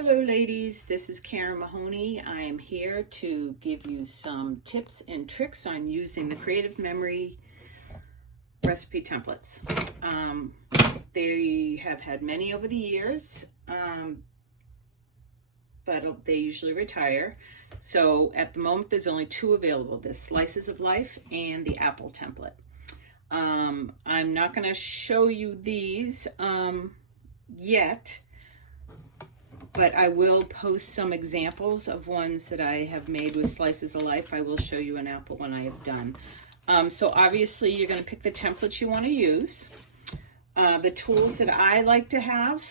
Hello ladies, this is Karen Mahoney. I am here to give you some tips and tricks on using the Creative Memory recipe templates. They have had many over the years, but they usually retire. So at the moment there's only two available, the Slices of Life and the Apple template. I'm not going to show you these yet, but I will post some examples of ones that I have made with Slices of Life. I will show you an Apple one I have done. So obviously you're going to pick the templates you want to use. The tools that I like to have,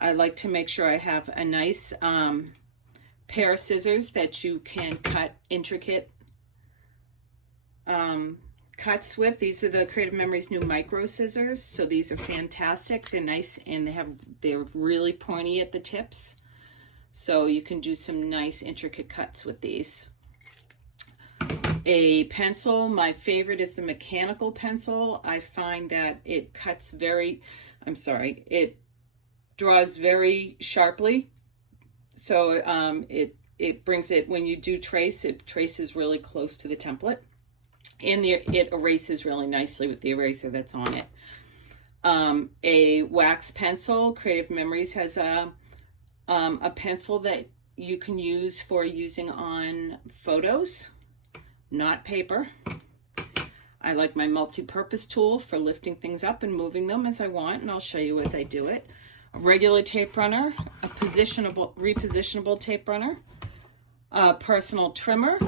I like to make sure I have a nice pair of scissors that you can cut intricate cuts with. These are the Creative Memories new micro scissors, so these are fantastic. They're nice and they're really pointy at the tips, so you can do some nice intricate cuts with these. A pencil, my favorite is the mechanical pencil. I find that it it draws very sharply, so it brings it, when you do trace, it traces really close to the template. And it erases really nicely with the eraser that's on it. A wax pencil. Creative Memories has a pencil that you can use for using on photos, not paper. I like my multi-purpose tool for lifting things up and moving them as I want, and I'll show you as I do it. A regular tape runner, a repositionable tape runner, a personal trimmer,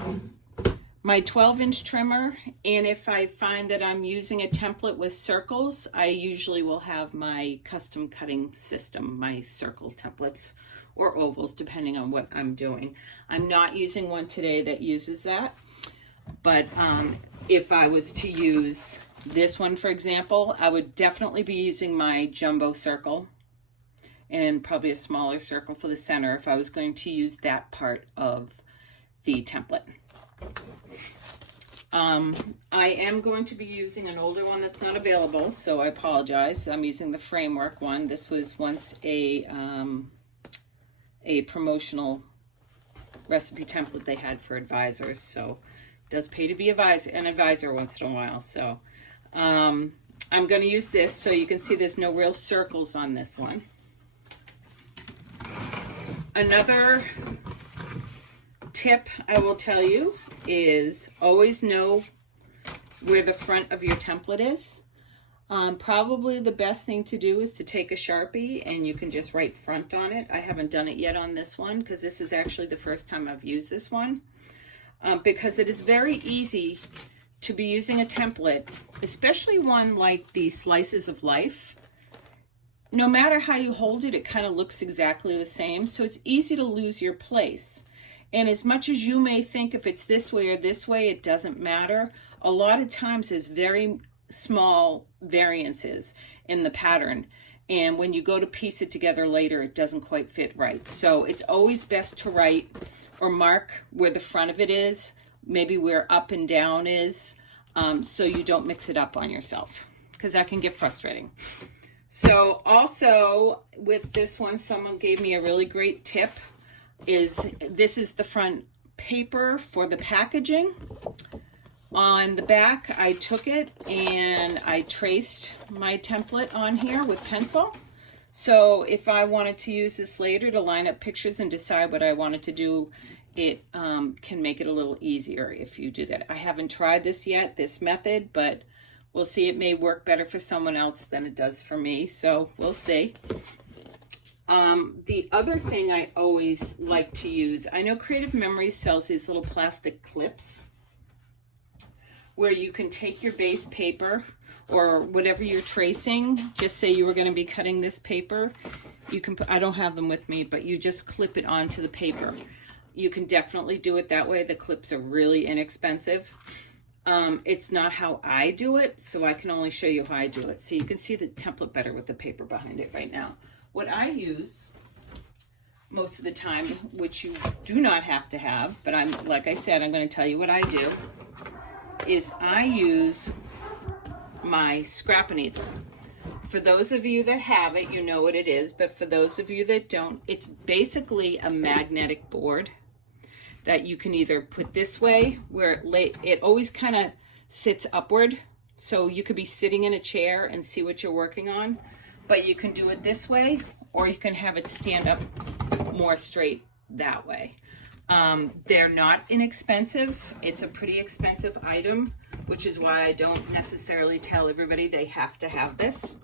my 12-inch trimmer, and if I find that I'm using a template with circles, I usually will have my custom cutting system, my circle templates or ovals, depending on what I'm doing. I'm not using one today that uses that, but if I was to use this one, for example, I would definitely be using my jumbo circle and probably a smaller circle for the center if I was going to use that part of the template. I am going to be using an older one that's not available, so I apologize. I'm using the framework one. This was once a promotional recipe template they had for advisors, so it does pay to be an advisor once in a while. So I'm going to use this so you can see there's no real circles on this one. Another tip I will tell you is always know where the front of your template is. Probably the best thing to do is to take a Sharpie and you can just write front on it. I haven't done it yet on this one because this is actually the first time I've used this one, because it is very easy to be using a template, especially one like the Slices of Life. No matter how you hold it, it kind of looks exactly the same, so it's easy to lose your place. And as much as you may think if it's this way or this way, it doesn't matter. A lot of times there's very small variances in the pattern. And when you go to piece it together later, it doesn't quite fit right. So it's always best to write or mark where the front of it is, maybe where up and down is, so you don't mix it up on yourself, because that can get frustrating. So also with this one, someone gave me a really great tip. This is the front paper for the packaging. On the back, I took it and I traced my template on here with pencil. So if I wanted to use this later to line up pictures and decide what I wanted to do, it can make it a little easier if you do that. I haven't tried this yet, this method, but we'll see. It may work better for someone else than it does for me, so we'll see. The other thing I always like to use, I know Creative Memories sells these little plastic clips where you can take your base paper or whatever you're tracing. Just say you were going to be cutting this paper. You can I don't have them with me, but you just clip it onto the paper. You can definitely do it that way. The clips are really inexpensive. It's not how I do it, so I can only show you how I do it. So you can see the template better with the paper behind it right now. What I use most of the time, which you do not have to have, but like I said, I'm going to tell you what I do, is I use my scrap easel. For those of you that have it, you know what it is, but for those of you that don't, it's basically a magnetic board that you can either put this way, where it always kind of sits upward, so you could be sitting in a chair and see what you're working on, but you can do it this way, or you can have it stand up more straight that way. They're not inexpensive. It's a pretty expensive item, which is why I don't necessarily tell everybody they have to have this.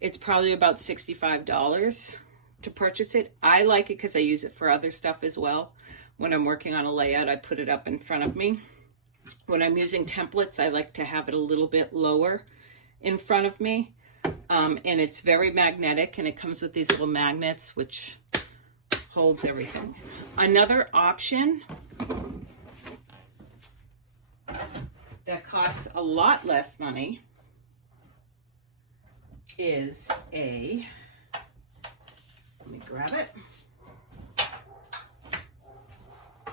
It's probably about $65 to purchase it. I like it because I use it for other stuff as well. When I'm working on a layout, I put it up in front of me. When I'm using templates, I like to have it a little bit lower in front of me. And it's very magnetic, and it comes with these little magnets, which holds everything. Another option that costs a lot less money is let me grab it,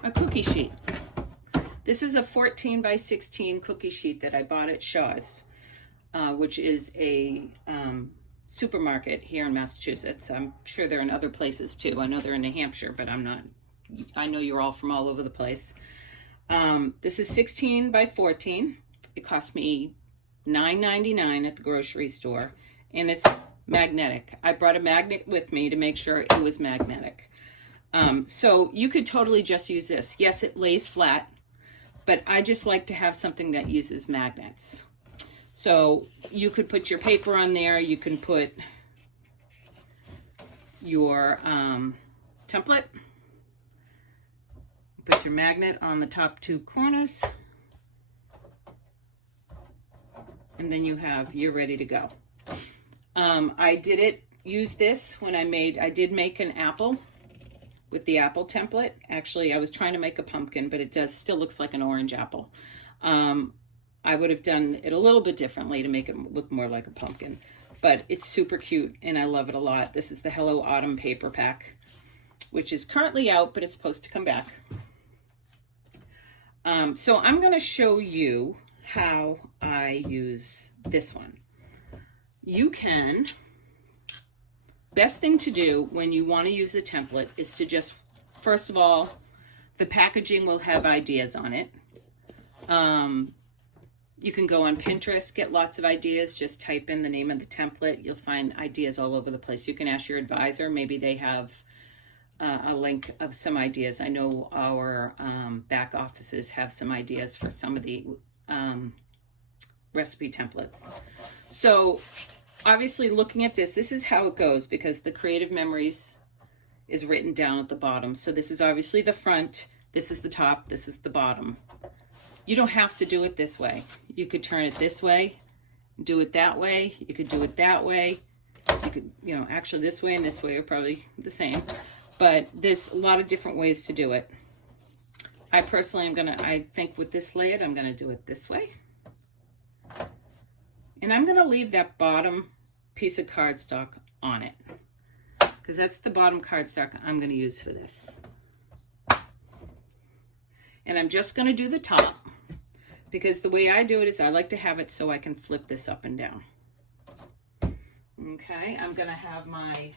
a cookie sheet. This is a 14 by 16 cookie sheet that I bought at Shaw's, which is a supermarket here in Massachusetts. I'm sure they're in other places too. I know they're in New Hampshire, but I know you're all from all over the place. This is 16 by 14. It cost me $9.99 at the grocery store, and it's magnetic. I brought a magnet with me to make sure it was magnetic. So you could totally just use this. Yes, it lays flat, but I just like to have something that uses magnets. So you could put your paper on there. You can put your template. Put your magnet on the top two corners. And then you're ready to go. I did use this when I did make an apple with the apple template. Actually, I was trying to make a pumpkin, but it still looks like an orange apple. I would have done it a little bit differently to make it look more like a pumpkin, but it's super cute and I love it a lot. This is the Hello Autumn paper pack, which is currently out, but it's supposed to come back. So I'm going to show you how I use this one. Best thing to do when you want to use a template is to just, first of all, the packaging will have ideas on it. You can go on Pinterest, get lots of ideas, just type in the name of the template. You'll find ideas all over the place. You can ask your advisor, maybe they have a link of some ideas. I know our back offices have some ideas for some of the recipe templates. So obviously looking at this is how it goes, because the Creative Memories is written down at the bottom. So this is obviously the front, this is the top, this is the bottom. You don't have to do it this way. You could turn it this way, do it that way. You could do it that way. You could, actually this way and this way are probably the same, but there's a lot of different ways to do it. I personally I think with this layout, I'm gonna do it this way. And I'm gonna leave that bottom piece of cardstock on it, because that's the bottom cardstock I'm gonna use for this. And I'm just gonna do the top, because the way I do it is I like to have it so I can flip this up and down. Okay, I'm gonna have my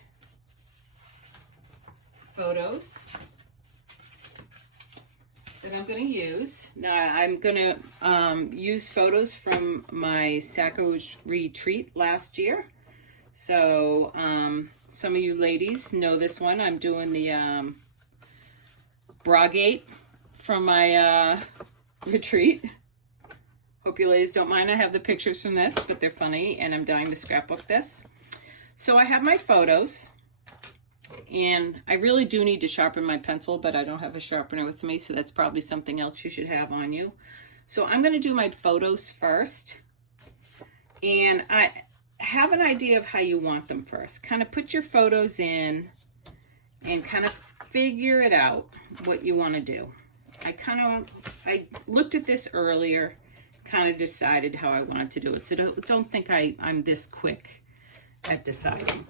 photos that I'm going to use. Now I'm going to use photos from my Sacco retreat last year. So some of you ladies know this one. I'm doing the Bragate from my retreat. Hope you ladies don't mind. I have the pictures from this, but they're funny and I'm dying to scrapbook this. So I have my photos. And I really do need to sharpen my pencil, but I don't have a sharpener with me, so that's probably something else you should have on you. So I'm going to do my photos first. And I have an idea of how you want them first. Kind of put your photos in and kind of figure it out what you want to do. I looked at this earlier, kind of decided how I wanted to do it. So don't think I'm this quick at deciding.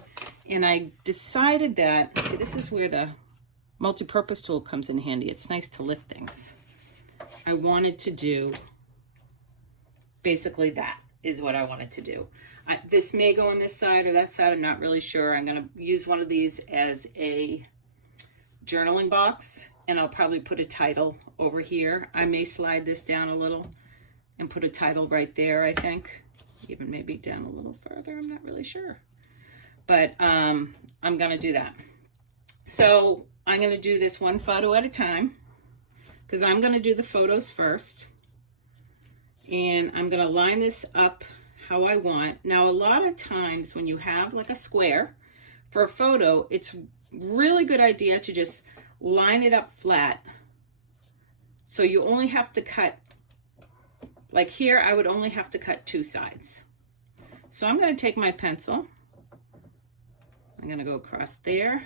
And I decided that, see, this is where the multi-purpose tool comes in handy. It's nice to lift things. I wanted to do basically that. is what I wanted to do. This may go on this side or that side. I'm not really sure. I'm going to use one of these as a journaling box, and I'll probably put a title over here. I may slide this down a little and put a title right there, I think. Even maybe down a little further. I'm not really sure. But I'm going to do that. So I'm going to do this one photo at a time, because I'm going to do the photos first. And I'm going to line this up how I want. Now, a lot of times when you have like a square for a photo, it's really good idea to just line it up flat. So you only have to cut, like here, I would only have to cut 2 sides. So I'm going to take my pencil. I'm going to go across there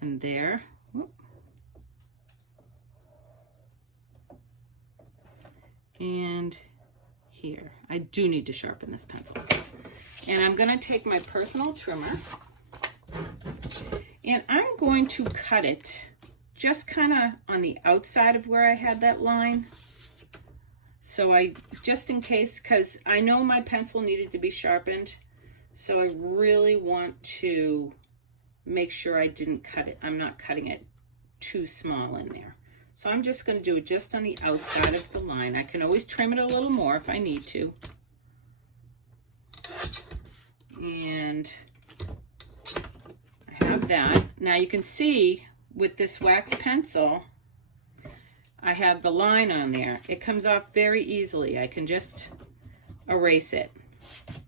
and there. Whoop. And here. I do need to sharpen this pencil. And I'm going to take my personal trimmer and I'm going to cut it just kind of on the outside of where I had that line. So just in case, because I know my pencil needed to be sharpened, so I really want to make sure I didn't cut it. I'm not cutting it too small in there. So I'm just going to do it just on the outside of the line. I can always trim it a little more if I need to. And I have that. Now you can see with this wax pencil, I have the line on there. It comes off very easily. I can just erase it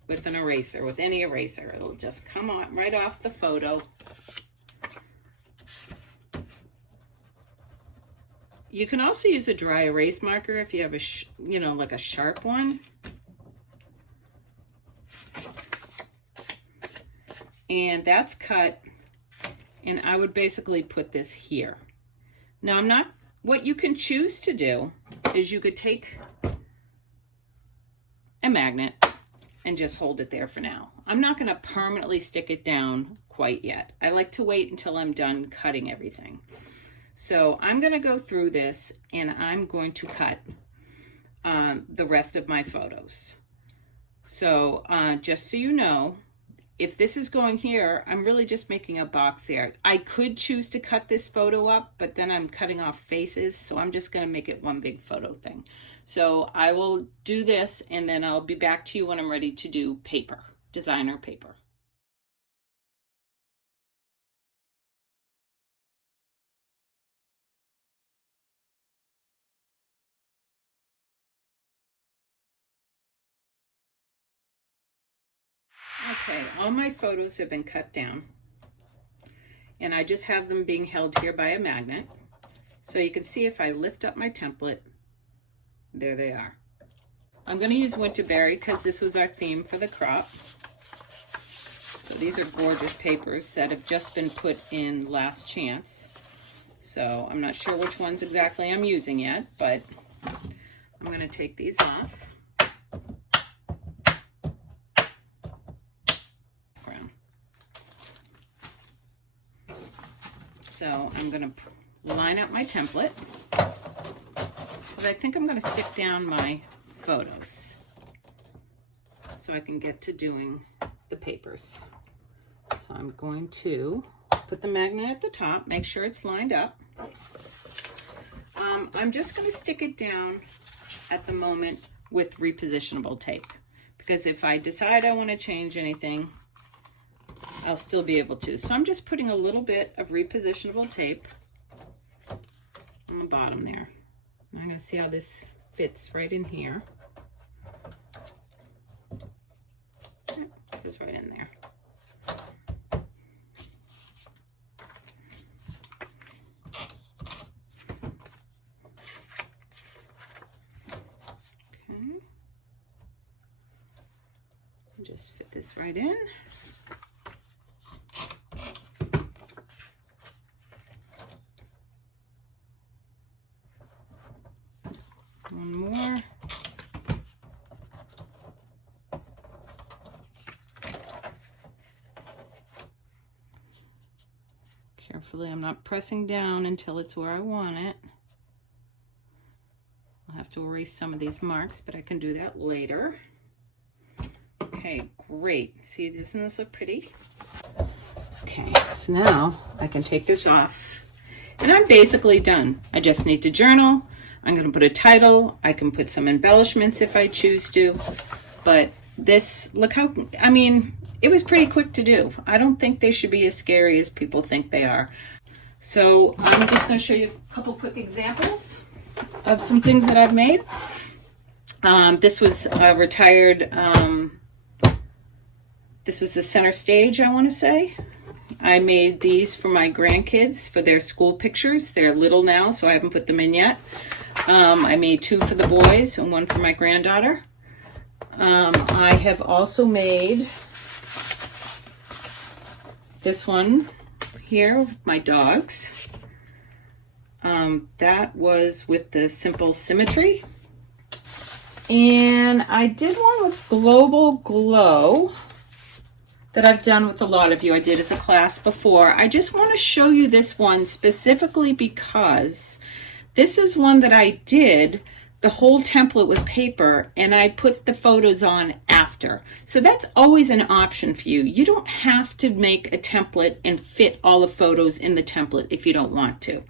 with an eraser, with any eraser. It'll just come on right off the photo. You can also use a dry erase marker if you have a, like a sharp one. And that's cut, and I would basically put this here. Now what you can choose to do is you could take a magnet and just hold it there for now. I'm not going to permanently stick it down quite yet. I like to wait until I'm done cutting everything. So I'm going to go through this and I'm going to cut the rest of my photos. So just so you know, if this is going here, I'm really just making a box there. I could choose to cut this photo up, but then I'm cutting off faces, so I'm just going to make it one big photo thing. So I will do this, and then I'll be back to you when I'm ready to do paper, designer paper. Okay, all my photos have been cut down, and I just have them being held here by a magnet. So you can see if I lift up my template, there they are. I'm going to use Winterberry because this was our theme for the crop. So these are gorgeous papers that have just been put in Last Chance. So I'm not sure which ones exactly I'm using yet, but I'm going to take these off. So I'm going to line up my template because I think I'm going to stick down my photos so I can get to doing the papers. So I'm going to put the magnet at the top, make sure it's lined up. I'm just going to stick it down at the moment with repositionable tape, because if I decide I want to change anything, I'll still be able to. So I'm just putting a little bit of repositionable tape on the bottom there. I'm going to see how this fits right in here. It goes right in there. Okay. Just fit this right in. One more. Carefully, I'm not pressing down until it's where I want it. I'll have to erase some of these marks, but I can do that later. Okay, great. See, doesn't this look pretty? Okay, so now I can take this off. And I'm basically done. I just need to journal. I'm going to put a title. I can put some embellishments if I choose to. But this, look how, I mean, it was pretty quick to do. I don't think they should be as scary as people think they are. So I'm just going to show you a couple quick examples of some things that I've made. This was a retired, this was the center stage, I want to say. I made these for my grandkids for their school pictures. They're little now, so I haven't put them in yet. I made 2 for the boys and 1 for my granddaughter. I have also made this one here with my dogs. That was with the Simple Symmetry. And I did one with Global Glow that I've done with a lot of you. I did as a class before. I just want to show you this one specifically because this is one that I did the whole template with paper and I put the photos on after. So that's always an option for you. You don't have to make a template and fit all the photos in the template if you don't want to.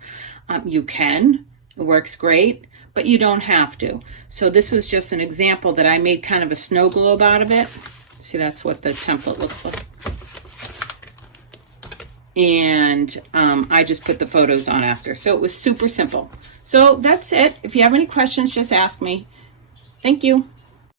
You can, it works great, but you don't have to. So this was just an example that I made kind of a snow globe out of it. See, that's what the template looks like. And I just put the photos on after. So it was super simple. So that's it. If you have any questions, just ask me. Thank you.